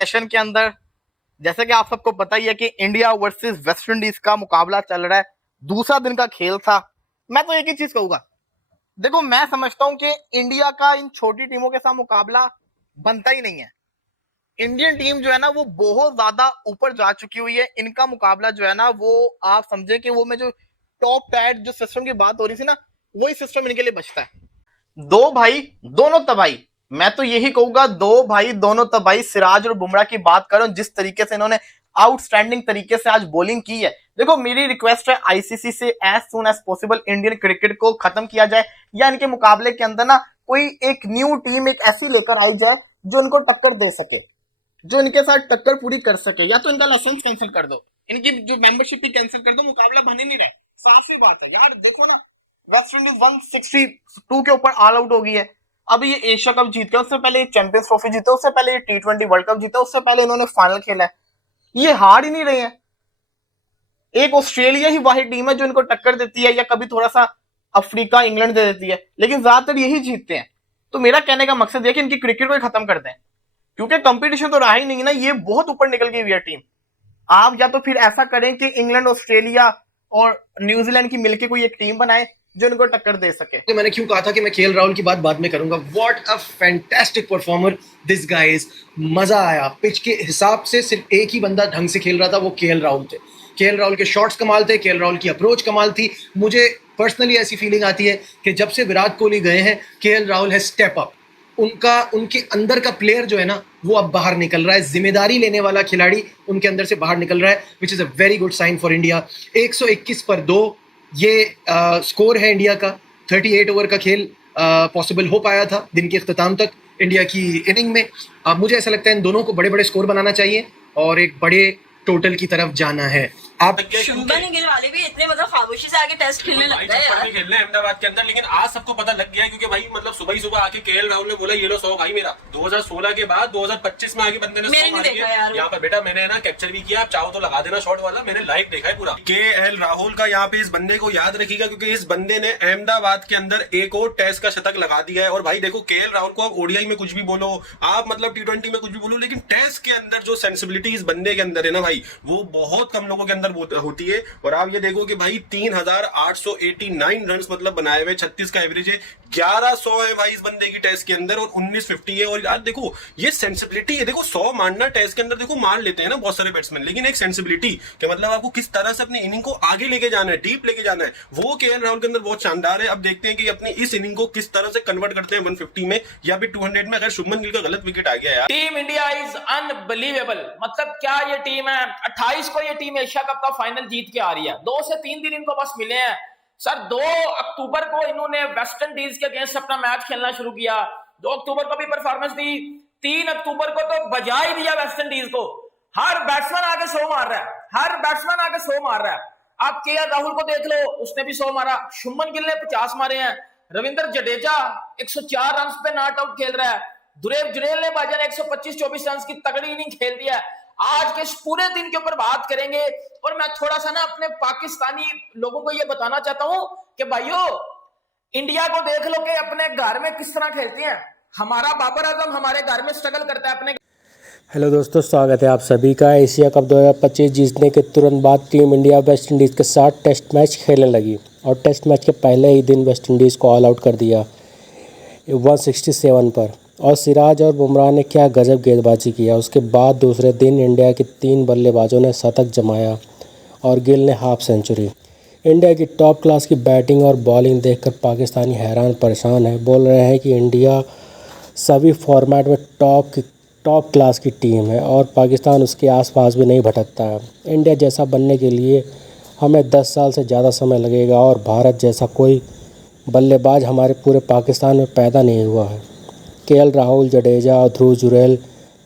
Session के अंदर जैसे कि आप सबको पता ही है कि इंडिया वर्सेस वेस्ट इंडीज का मुकाबला चल रहा है, दूसरा दिन का खेल था। मैं तो एक ही चीज कहूंगा, देखो मैं समझता हूं कि इंडिया का इन छोटी टीमों के साथ मुकाबला बनता ही नहीं है। इंडियन टीम जो है ना वो बहुत ज्यादा ऊपर जा चुकी हुई है। इनका मुकाबला जो है ना वो आप समझे कि वो में जो टॉप टायर जो सिस्टम की बात हो रही थी ना, वही सिस्टम इनके लिए बचता है। दो भाई दोनों तबाही, मैं तो यही कहूंगा दो भाई दोनों तबाही। सिराज और बुमराह की बात करो, जिस तरीके से इन्होंने आउटस्टैंडिंग तरीके से आज बॉलिंग की है। देखो मेरी रिक्वेस्ट है आईसीसी से as soon as possible Indian cricket को खत्म किया जाए, या इनके मुकाबले के अंदर ना कोई एक न्यू टीम एक ऐसी लेकर आई जाए जो इनको टक्कर दे सके, जो इनके साथ टक्कर पूरी कर सके। या तो इनका लाइसेंस कैंसिल कर दो, इनकी जो मेंबरशिप ही कैंसिल कर दो, मुकाबला बन ही नहीं रहा। साफ सी बात है यार, देखो ना वेस्ट इंडीज 162 के ऊपर ऑल आउट हो गई है। अभी ये एशिया कप जीत गया, उससे पहले चैंपियंस ट्रॉफी जीता, उससे पहले ये T20 वर्ल्ड कप जीता, उससे पहले इन्होंने फाइनल खेला है। ये हार ही नहीं रहे हैं। एक ऑस्ट्रेलिया ही वाहिद टीम है जो इनको टक्कर देती है, या कभी थोड़ा सा अफ्रीका इंग्लैंड दे देती है, लेकिन ज्यादातर यही जीतते हैं। तो मेरा कहने का मकसद यह कि इनकी क्रिकेट को ही खत्म कर दें, क्योंकि कंपटीशन तो रहा ही नहीं ना, ये बहुत ऊपर निकल गई हुई है टीम। आप या तो फिर ऐसा करें कि इंग्लैंड ऑस्ट्रेलिया और न्यूजीलैंड की मिलकर कोई एक टीम बनाए जो इनको टक्कर दे सके। तो मैंने क्यों कहा था कि मैं केएल राहुल की बात बाद में करूंगा। What a fantastic performer this guy is. मजा आया। पिच के हिसाब से सिर्फ एक ही बंदा ढंग से खेल रहा था, वो केएल राहुल थे। केएल राहुल के शॉट्स कमाल थे, केएल राहुल की अप्रोच कमाल थी। मुझे पर्सनली ऐसी फीलिंग आती है कि जब से विराट कोहली गए हैं, KL Rahul has step up. उनके अंदर का प्लेयर जो है ना वो अब बाहर निकल रहा है। जिम्मेदारी लेने वाला खिलाड़ी उनके अंदर से बाहर निकल रहा है, which is a very good sign for India. 121 पर 2 ये स्कोर है इंडिया का। 38 ओवर का खेल पॉसिबल हो पाया था दिन के इख्तिताम तक इंडिया की इनिंग में। मुझे ऐसा लगता है इन दोनों को बड़े बड़े स्कोर बनाना चाहिए और एक बड़े टोटल की तरफ जाना है। आप शुभमन गिल वाले भी इतने मतलब खामोशी से आगे टेस्ट खेलने लग गए यार। खेलने अहमदाबाद के अंदर, लेकिन आज सबको पता लग गया है क्योंकि भाई मतलब सुबह ही सुबह आके केएल राहुल ने बोला ये लो 100 भाई मेरा। 2016 के बाद 2025 में आगे बंदे ने 100 मार दिया यहाँ पर। बेटा मैंने ना कैप्चर भी किया, आप चाहो तो लगा देना शॉट वाला, मैंने लाइव देखा है पूरा। केएल राहुल का यहाँ पे इस बंदे को याद रखिएगा क्योंकि इस बंदे ने अहमदाबाद के अंदर एक और टेस्ट का शतक लगा दिया है। और भाई देखो केएल राहुल को आप ओडीआई में कुछ भी बोलो, आप मतलब T20 में कुछ भी बोलो, लेकिन टेस्ट के अंदर जो सेंसिबिलिटी इस बंदे के अंदर है ना भाई, वो बहुत कम लोगों के अंदर होती है। और आप ये देखो कि भाई 3889 रन मतलब बनाए हुए, 36 का एवरेज है, 1100 है भाई इस बंदे की टेस्ट के अंदर और 1950 है। और यार देखो ये सेंसिबिलिटी है, देखो 100 मारना टेस्ट के अंदर देखो मार लेते हैं ना बहुत सारे बैट्समैन, लेकिन एक सेंसिबिलिटी कि मतलब आपको किस तरह से अपनी इनिंग को आगे लेके जाना है, डीप लेके जाना है, वो केएल राहुल के अंदर बहुत शानदार है। अब देखते हैं कि अपनी इस इनिंग को किस तरह से कन्वर्ट करते हैं 150 में या फिर 200 में। अगर शुभमन गिल का गलत विकेट आ गया यार। Team India is unbelievable. मतलब क्या ये टीम है, 28 को ये टीम एशिया कप का फाइनल जीत के आ रही है। 2 से 3 दिन इनको बस मिले हैं सर। 2 अक्टूबर को इन्होंने वेस्ट इंडीज के अगेंस्ट अपना मैच खेलना शुरू किया। 2 अक्टूबर को भी परफॉर्मेंस दी, 3 अक्टूबर को तो बजा ही दिया वेस्ट इंडीज को। हर बैट्समैन आगे 100 मार रहा है, हर बैट्समैन आगे 100 मार रहा है। आप केएल राहुल को देख लो, उसने भी 100 मारा। शुभमन गिल ने 50 मारे हैं। रविंद्र जडेजा 104 रन पे नॉट आउट खेल रहा है। दुरेव जुरेल ने भाईजान 125-24 रन की तगड़ी इनिंग खेल दिया है। आज के इस पूरे दिन के ऊपर बात करेंगे और मैं थोड़ा सा ना अपने पाकिस्तानी लोगों को ये बताना चाहता हूं कि भाइयों इंडिया को देख लो कि अपने घर में किस तरह खेलते हैं। हमारा बाबर आजम हमारे घर में स्ट्रगल करता है अपने। हेलो दोस्तों, स्वागत है आप सभी का। एशिया कप 2025 जीतने के तुरंत बाद टीम इंडिया वेस्ट इंडीज़ के साथ टेस्ट मैच खेलने लगी और टेस्ट मैच के पहले ही दिन वेस्ट इंडीज़ को ऑल आउट कर दिया 167 पर। और सिराज और बुमराह ने क्या गजब गेंदबाजी किया। उसके बाद दूसरे दिन इंडिया के 3 बल्लेबाजों ने शतक जमाया और गिल ने हाफ सेंचुरी। इंडिया की टॉप क्लास की बैटिंग और बॉलिंग देखकर पाकिस्तानी हैरान परेशान है। बोल रहे हैं कि इंडिया सभी फॉर्मेट में टॉप क्लास की टीम है और पाकिस्तान उसके आसपास भी नहीं भटकता है। इंडिया जैसा बनने के लिए हमें 10 साल से ज़्यादा समय लगेगा और भारत जैसा कोई बल्लेबाज हमारे पूरे पाकिस्तान में पैदा नहीं हुआ है। केएल राहुल, जडेजा और ध्रुव जुरैल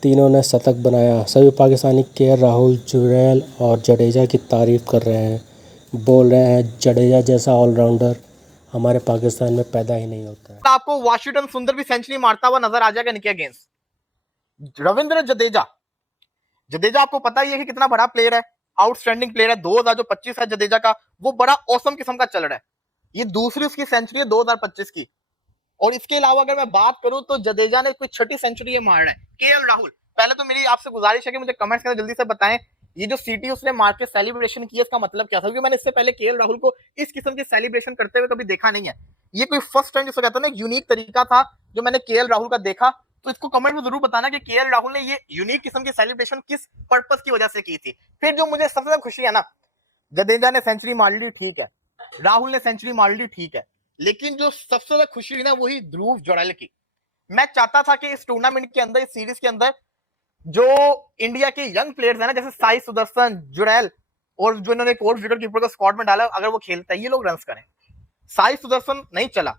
तीनों ने शतक बनाया। सभी पाकिस्तानी केएल राहुल, जुरैल और जडेजा की तारीफ़ कर रहे हैं। बोल रहे हैं जडेजा जैसा ऑलराउंडर हमारे पाकिस्तान में पैदा ही नहीं होता है। आपको वाशिंगटन सुंदर भी सेंचुरी मारता हुआ नजर आ जाएगा इनके अगेंस्ट। रविंद्र जडेजा आपको पता ही है कि कितना बड़ा प्लेयर है, आउटस्टैंडिंग प्लेयर है। 2025 है जडेजा का, वो बड़ा औसम किस्म का चल रहा है। ये दूसरी उसकी सेंचुरी है 2025 की। और इसके अलावा अगर मैं बात करूं तो जडेजा ने कोई 6ठी सेंचुरी मार रहा है। केएल राहुल पहले तो मेरी आपसे गुजारिश है कि मुझे कमेंट्स में जल्दी से बताएं ये जो सीटी उसने मार के सेलिब्रेशन किया इसका मतलब क्या था, क्योंकि मैंने इससे पहले केएल राहुल को इस किस्म की सेलिब्रेशन करते हुए कभी देखा नहीं है। ये कोई फर्स्ट टाइम जिसको कहता है ना यूनिक तरीका था जो मैंने केएल राहुल का देखा। तो इसको कमेंट में जरूर बताना कि केएल राहुल ने ये यूनिक किस्म की सेलिब्रेशन किस पर्पस की वजह से की थी। फिर जो मुझे सबसे ज्यादा खुशी है ना, जडेजा ने सेंचुरी मार ली ठीक है, राहुल ने सेंचुरी मार ली ठीक है, लेकिन जो सबसे ज्यादा खुशी हुई ना वही ध्रुव जुरैल की। मैं चाहता था कि इस टूर्नामेंट के अंदर, इस सीरीज के अंदर जो इंडिया के यंग प्लेयर्स हैं ना, जैसे साई सुदर्शन, जुरैल और जो इन्होंने कोर्स विकेट कीपर को स्क्वाड में डाला, अगर वो खेलता है ये लोग रन्स करें। साई सुदर्शन नहीं चला,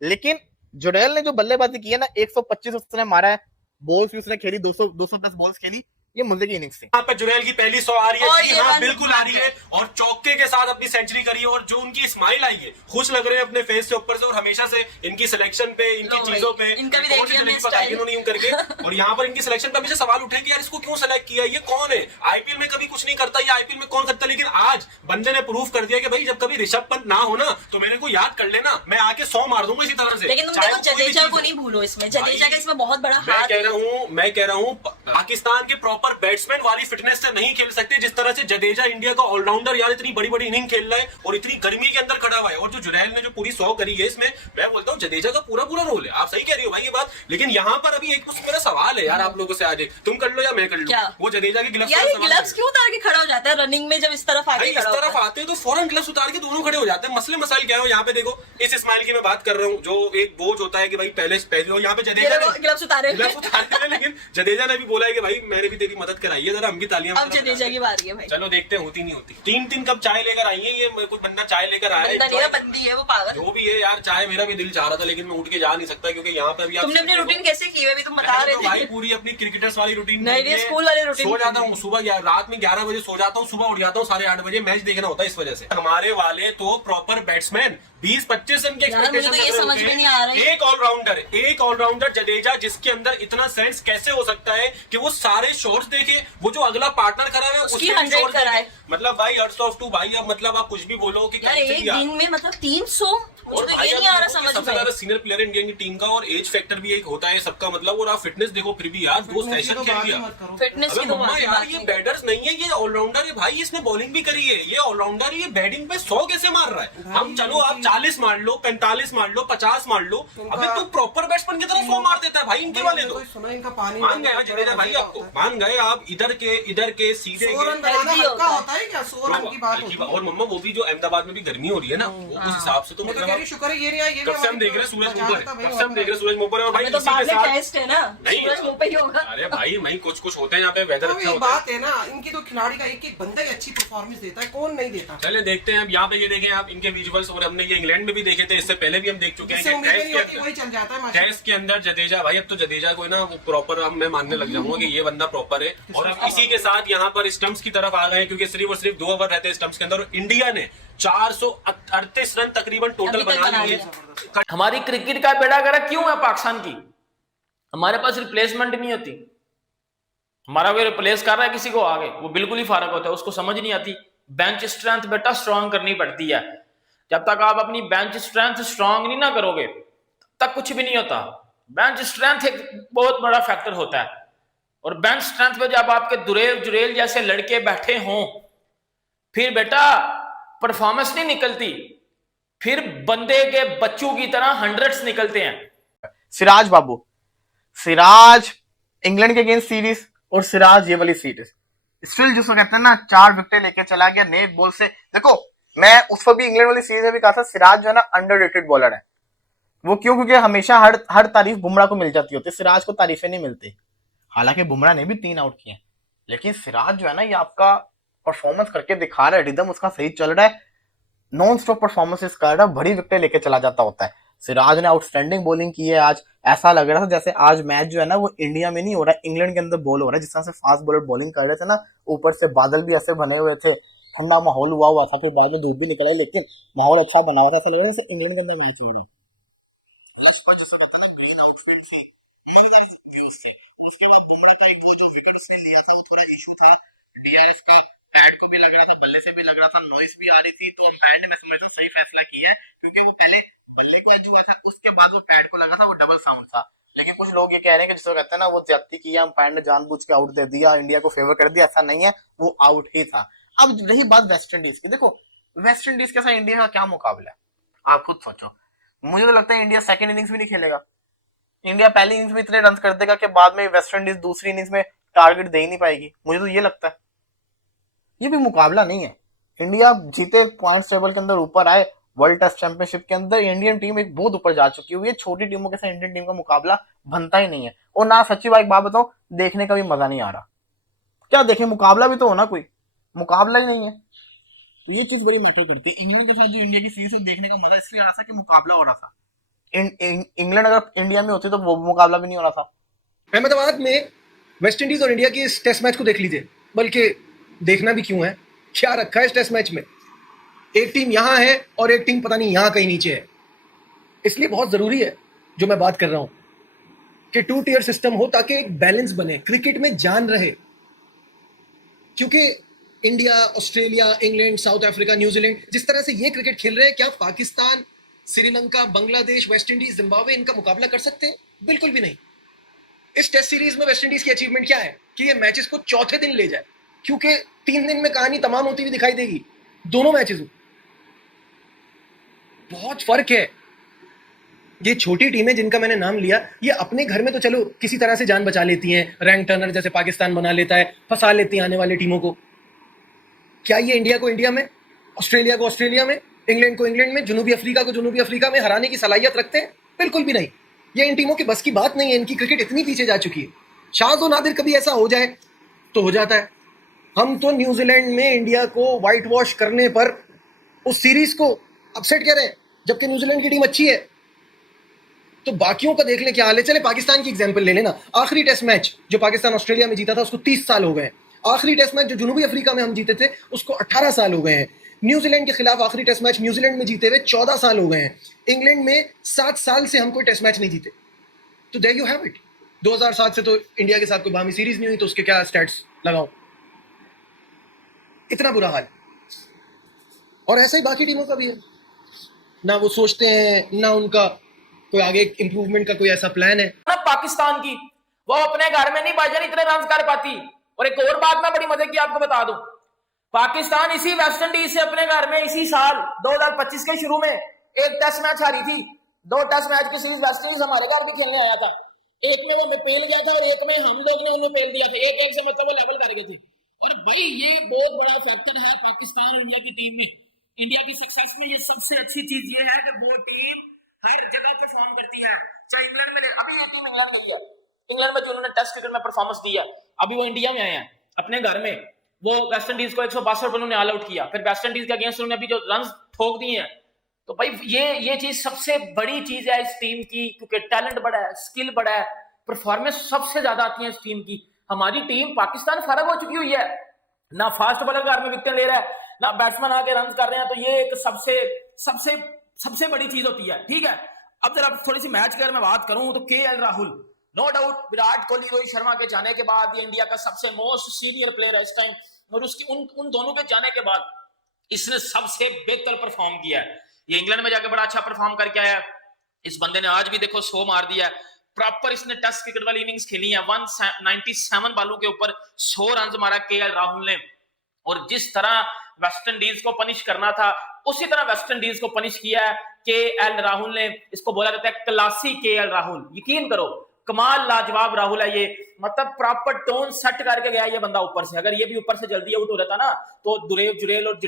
लेकिन जुरैल ने जो बल्लेबाजी की है ना, 125 उसने मारा है, बॉल्स भी उसने खेली, 200 प्लस बॉल्स खेली, ये मुझे की इनिंग्स थी। यहाँ पे जुरैल की पहली 100 आ रही और है, ये जी हाँ बात बिल्कुल आ रही है, और चौके के साथ अपनी सेंचुरी करी है, और जो उनकी स्माइल आई है, खुश लग रहे हैं अपने फेस से ऊपर से, और हमेशा से इनकी सिलेक्शन पे, इनकी चीजों पे, इनका भी देखिए हमने स्टाइल। इन्होंने यूं करके, और यहाँ पर इनकी सिलेक्शन पे हमेशा सवाल उठे कि यार इसको क्यों सेलेक्ट किया, ये कौन है, आईपीएल में कभी कुछ नहीं करता, ये आईपीएल में कौन करता, लेकिन आज बंदे ने प्रूव कर दिया कि भाई जब कभी ऋषभ पंत ना हो ना तो मेरे को याद कर लेना, मैं आके 100 मार दूंगा इसी तरह से। लेकिन तुम देखो जडेजा को नहीं भूलो इसमें, जडेजा का इसमें बहुत बड़ा हाथ है। मैं कह रहा हूँ पाकिस्तान के प्रॉपर बैट्समैन वाली फिटनेस से नहीं खेल सकते जिस तरह से जडेजा इंडिया का ऑलराउंडर यार इतनी बड़ी बड़ी इनिंग खेल रहा है और इतनी गर्मी के अंदर खड़ा हुआ है, और जो जुरैल ने जो पूरी 100 करी है इसमें, मैं बोलता हूँ जडेजा का पूरा रोल है। आप सही कह रही हो भाई ये बात, लेकिन यहाँ पर अभी एक मेरा सवाल है यार आप लोगों से, आज तुम कर लो या मैं कर लूं, वो जडेजा के ग्लव्स क्यों उतार के खड़ा हो जाता है रनिंग में, जब इस तरफ आके इस तरफ आते हैं तो फौरन ग्लव्स उतार के दोनों खड़े हो जाते हैं। मसले मसाइल क्या है यहाँ पे देखो, इस स्माइल की मैं बात कर रहा हूँ, जो एक बोझ होता है कि भाई पहले यहाँ पे जडेजा ग्लव्स उतारे, लेकिन जडेजा ने भी बोला है कि भाई मैंने भी तेरी मदद कराई है, जरा हम भी तालियां। अब जडेजा की बारी है भाई, चलो देखते हैं होती नहीं होती। 3 कप चाय लेकर आई है ये, कोई बंदा चाय लेकर आया है, बंदी है वो पागल, जो भी है यार, चाय मेरा भी दिल चाह रहा था लेकिन मैं उठ के जा नहीं सकता क्योंकि यहाँ पे भी तुमने अपनी रूटीन कैसे की है तुम बता रहे थे भाई, पूरी अपनी क्रिकेटर्स वाली रूटीन, नहीं स्कूल वाली रूटीन। सो जाता हूँ सुबह, रात में 11 बजे सो जाता हूँ, सुबह उठ जाता हूँ 8:30 बजे, मैच देखना होता है इस वजह से। हमारे वाले तो प्रॉपर बैट्समैन 20-25 रन के एक्सपेक्टेशन तो ये समझ में नहीं आ रहा है। एक ऑलराउंडर जडेजा जिसके अंदर इतना सेंस कैसे हो सकता है कि वो सारे शॉट्स देखे, वो जो अगला पार्टनर खड़ा है उसकी 100 कराए, मतलब भाई हर्ट्स ऑफ टू भाई, अब मतलब आप कुछ भी बोलो कि यार एक दिन में मतलब 300, मुझे तो ये नहीं आ रहा समझ में। सबसे ज्यादा सीनियर प्लेयर इंडिया की टीम का, और एज फैक्टर भी एक होता है सबका, मतलब और आप फिटनेस देखो फिर भी यार 2 सेशन खेल दिया, फिटनेस की तो मम्मा यार ये बैटर्स नहीं है, ये ऑलराउंडर है भाई, इसने बॉलिंग भी करी है, ये ऑलराउंडर, ये बैटिंग पे 100 कैसे मार रहा है। हम चलो आप 40 मार लो, 45 मार लो, 50 मार लो, अबे तू प्रॉपर बैट्समैन की तरह 100 मार देता है भाई इनके वाले तो। मान गए जडेजा भाई, आपको मान गए आप, इधर के सीधे और मम्मा वो भी जो अहमदाबाद में भी गर्मी हो रही है ना, उस हिसाब से तो मतलब शुक्र है ये कब से हम देख रहे हैं सूरज मुंह पर, कब से हम देख रहे हैं सूरज मुंह पर, और भाई इसी के साथ टेस्ट है ना, सूरज मुंह पे ही होगा। अरे भाई मैं कुछ होते हैं यहाँ पे, वेदर अच्छा होता बात है ना, इनकी तो खिलाड़ी का एक बंदा ही अच्छी परफॉर्मेंस देता है, कौन नहीं देता। चले देखते हैं अब यहाँ पे, ये देखें आप इनके विजुअल्स, और हमने ये इंग्लैंड में भी देखे थे, इससे पहले भी हम देख चुके हैं टेस्ट के अंदर जडेजा भाई, अब तो जडेजा को ना वो प्रॉपर अब मैं मानने लग जाऊंगा कि ये बंदा प्रॉपर है। और अब इसी के साथ यहाँ पर स्टंप्स की तरफ आ गए, क्योंकि सिर्फ और सिर्फ 2 ओवर रहते हैं स्टंप्स के अंदर, और इंडिया ने 438 रन तकरीबन टोटल बना लिए। हमारी क्रिकेट का बेड़ा गर्क क्यों है पाकिस्तान की, हमारे पास रिप्लेसमेंट नहीं होती, हमारा कोई रिप्लेस कर रहा है किसी को आगे, वो बिल्कुल ही फारक होता है, उसको समझ नहीं आती। बेंच स्ट्रेंथ बेटा स्ट्रांग करनी पड़ती है, जब तक आप अपनी बेंच स्ट्रेंथ स्ट्रांग नहीं ना करोगे तब तक कुछ भी नहीं होता। बेंच स्ट्रेंथ एक बहुत बड़ा फैक्टर होता है, और बेंच स्ट्रेंथ पे जब आपके जुरेल जैसे लड़के बैठे हों, फिर बेटा परफॉर्मेंस नहीं निकलती, फिर बंदे के बच्चों की तरह 100s निकलते हैं। सिराज बाबू, सिराज इंग्लैंड के अगेंस्ट सीरीज और सिराज ये वाली सीरीज, स्टिल जिसको कहते हैं ना 4 विकेट लेके चला गया नेट बॉल से। देखो मैं उस पर भी इंग्लैंड वाली सीरीज में भी कहा था सिराज जो है ना अंडररेटेड बॉलर है। वो क्यों? क्योंकि हमेशा हर तारीफ बुमराह को मिल जाती होती है, सिराज को तारीफें नहीं मिलती। हालांकि बुमराह ने भी 3 आउट किए, लेकिन सिराज जो है ना ये आपका परफॉर्मेंस करके दिखा रहा है, रिदम उसका सही चल रहा है, नॉन स्टॉप परफॉर्मेंसेस कर रहा है, बड़ी विकेट लेके चला जाता होता है। सिराज ने आउटस्टैंडिंग बॉलिंग की है आज, ऐसा लग रहा था जैसे आज मैच जो है ना वो इंडिया में नहीं हो रहा है, इंग्लैंड के अंदर बॉल हो रहा है। जिस तरह से फास्ट बॉलर बॉलिंग कर रहे थे ना, ऊपर से बादल भी ऐसे बने हुए थे, ठंडा माहौल हुआ था, फिर बाद में धूप भी निकला, लेकिन माहौल अच्छा बना हुआ था, ऐसा लग रहा था जैसे इंग्लैंड के अंदर मैच हो रहा है। उसके बाद बुमराह का एक जो विकेट उसने लिया था वो थोड़ा इशू था, डीआरएस का पैड को भी लग रहा था, बल्ले से भी लग रहा था, नॉइस भी आ रही थी, तो अंपायर ने मैं समझता हूँ सही फैसला किया है, क्योंकि वो पहले बल्ले को एज हुआ था, उसके बाद वो पैड को लगा था, वो डबल साउंड था। लेकिन कुछ लोग ये कह रहे हैं कि जिसको कहते हैं ना वो ज्यादती की, अंपायर ने जानबूझ के आउट दे दिया, इंडिया को फेवर कर दिया, ऐसा नहीं है, वो आउट ही था। अब रही बात वेस्ट इंडीज की, देखो वेस्ट इंडीज के साथ इंडिया का क्या मुकाबला है, आप खुद सोचो। मुझे तो लगता है इंडिया सेकंड इनिंग्स भी नहीं खेलेगा। इंडिया पहली इनिंग्स में इतने रन कर देगा कि बाद में वेस्ट इंडीज दूसरी इनिंग्स में टारगेट दे ही नहीं पाएगी। मुझे तो ये लगता है ये भी मुकाबला नहीं है। इंडिया जीते, पॉइंट्स टेबल के अंदर ऊपर आए, वर्ल्ड टेस्ट चैंपियनशिप के अंदर इंडियन टीम एक बहुत ऊपर जा चुकी हुई है। छोटी टीमों के साथ इंडियन टीम का मुकाबला बनता ही नहीं है। और ना सच्ची बात एक बात बताओ, देखने का भी मजा नहीं आ रहा। क्या देखें, मुकाबला भी तो होना, कोई मुकाबला ही नहीं है। तो ये चीज बड़ी मैटर करती है। इंग्लैंड के साथ जो इंडिया की सीरीज देखने का मजा इसलिए आ रहा था कि मुकाबला हो रहा था। इंग्लैंड अगर इंडिया में होती तो वो मुकाबला भी नहीं हो रहा था। अहमदाबाद में वेस्ट इंडीज और इंडिया के इस टेस्ट मैच को देख लीजिए, बल्कि देखना भी क्यों है, क्या रखा है इस टेस्ट मैच में। एक टीम यहां है और एक टीम पता नहीं यहां कहीं नीचे है। इसलिए बहुत जरूरी है जो मैं बात कर रहा हूं कि 2 टियर सिस्टम हो ताकि एक बैलेंस बने, क्रिकेट में जान रहे। क्योंकि India, Australia, England, south Africa, New Zealand जिस तरह से ये क्रिकेट खेल रहे हैं, क्या Pakistan, Sri Lanka, Bangladesh, West Indies, Zimbabwe इनका मुकाबला कर सकते हैं? बिल्कुल भी नहीं। इस टेस्ट सीरीज में वेस्ट इंडीज की अचीवमेंट क्या है कि ये मैचेस को चौथे दिन ले जाए, क्योंकि 3 दिन में कहानी तमाम होती हुई दिखाई देगी दोनों मैचेस में। बहुत फर्क है। ये छोटी टीमें जिनका मैंने नाम लिया, ये अपने घर में तो चलो किसी तरह से जान बचा लेती हैं, रैंक टर्नर जैसे पाकिस्तान बना लेता है, फंसा लेती हैं आने वाली टीमों को। क्या ये इंडिया को इंडिया में, ऑस्ट्रेलिया को ऑस्ट्रेलिया में, इंग्लैंड को इंग्लैंड में, जनूबी अफ्रीका को जनूबी अफ्रीका में हराने की सलाहियत रखते हैं? बिल्कुल भी नहीं। ये इन टीमों की बस की बात नहीं है। इनकी क्रिकेट इतनी पीछे जा चुकी है। शायद और नादिर कभी ऐसा हो जाए तो हो जाता है। हम तो न्यूजीलैंड में इंडिया को व्हाइट वॉश करने पर उस सीरीज को अपसेट कह रहे हैं, जबकि न्यूजीलैंड की टीम अच्छी है। तो बाकियों का देख ले क्या हाल है। चले पाकिस्तान की एग्जांपल ले लेना। आखिरी टेस्ट मैच जो पाकिस्तान ऑस्ट्रेलिया में जीता था उसको 30 साल हो गए। आखिरी टेस्ट मैच जो जनूबी अफ्रीका में हम जीते थे उसको 18 साल हो गए हैं। न्यूजीलैंड के खिलाफ आखिरी टेस्ट मैच न्यूजीलैंड में जीते हुए 14 साल हो गए हैं। इंग्लैंड में 7 साल से हम कोई टेस्ट मैच नहीं जीते। तो देयर यू हैव इट। 2007 से तो इंडिया के साथ कोई बाहमी सीरीज नहीं हुई, तो उसके क्या स्टैट्स लगाओ। इतना बुरा हाल। और ऐसा ही बाकी टीमों का भी है। ना वो सोचते हैं, ना उनका कोई आगे इंप्रूवमेंट का कोई ऐसा प्लान है। ना पाकिस्तान की, वो अपने घर में नहीं भाईजान इतने रन कर पाती। और एक और बात मैं बड़ी मजे की आपको बता दूं, पाकिस्तान इसी वेस्ट इंडीज से अपने घर में इसी साल 2025 के शुरू में एक टेस्ट मैच हारी थी। 2 टेस्ट मैच की सीरीज वेस्ट इंडीज हमारे घर भी खेलने आया था। एक में वो पेल गया था और एक में हम लोग ने उन्हें पेल दिया था। 1-1 से मतलब वो लेवल कर गए थे। और भाई ये बहुत बड़ा फैक्टर है पाकिस्तान और इंडिया की टीम में। इंडिया की सक्सेस में ये सबसे अच्छी चीज ये है कि वो टीम हर जगह परफॉर्म करती है। चाहे इंग्लैंड में अभी ये टीम इंग्लैंड गई है, इंग्लैंड में जो उन्होंने टेस्ट क्रिकेट में परफॉर्मेंस दी है, अभी वो इंडिया में आए हैं अपने घर में। वो वेस्ट इंडीज को 162 रन उन्होंने ऑल आउट किया। फिर वेस्ट इंडीज के अगेंस्ट उन्होंने अभी जो रन ठोक दिए हैं। तो भाई ये चीज सबसे बड़ी चीज है इस टीम की, क्योंकि टैलेंट बड़ा है, स्किल बड़ा है, परफॉर्मेंस सबसे ज्यादा आती है इस टीम की। हमारी टीम पाकिस्तान फर्क हो चुकी हुई है। ना फास्ट बॉलर घर में विकेट ले रहा है, ना बैट्समैन आके रन कर रहे हैं। तो ये एक सबसे बड़ी चीज होती है। ठीक है, अब जरा थोड़ी सी मैच की अगर मैं बात करूं तो KL Rahul, no doubt Virat Kohli, Rohit Sharma के जाने के बाद ये इंडिया का सबसे मोस्ट सीनियर प्लेयर है इस टाइम। और उसकी उन दोनों के जाने के बाद इसने सबसे बेहतर परफॉर्म किया है। ये इंग्लैंड में जाके बड़ा अच्छा परफॉर्म करके आया। इस बंदे ने आज भी देखो 100 मार दिया है। प्रॉपर इसने टेस्ट क्रिकेट वाली इनिंग्स खेली है। 197 बालों के ऊपर 100 रन मारा केएल राहुल ने। और जिस तरह वेस्ट इंडीज को पनिश करना था उसी तरह वेस्ट इंडीज को पनिश किया है केएल राहुल ने। इसको बोला जाता है क्लासी केएल राहुल। यकीन करो कमाल लाजवाब राहुल है ये। मतलब प्रॉपर टोन सेट करके गया ये बंदा ऊपर से। अगर ये भी ऊपर से जल्दी आउट हो रहता ना तो दुरेव जुरेल और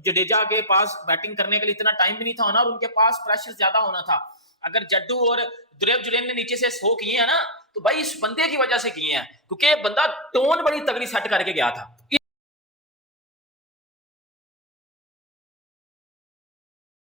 जडेजा के पास बैटिंग करने के लिए इतना टाइम भी नहीं था होना और उनके पास प्रेशर ज्यादा होना था। अगर जड्डू और दुरेव जुरेल ने नीचे से 100 किए हैं ना तो भाई इस बंदे की वजह से किए हैं, क्योंकि बंदा टोन बड़ी तगड़ी सेट करके गया था।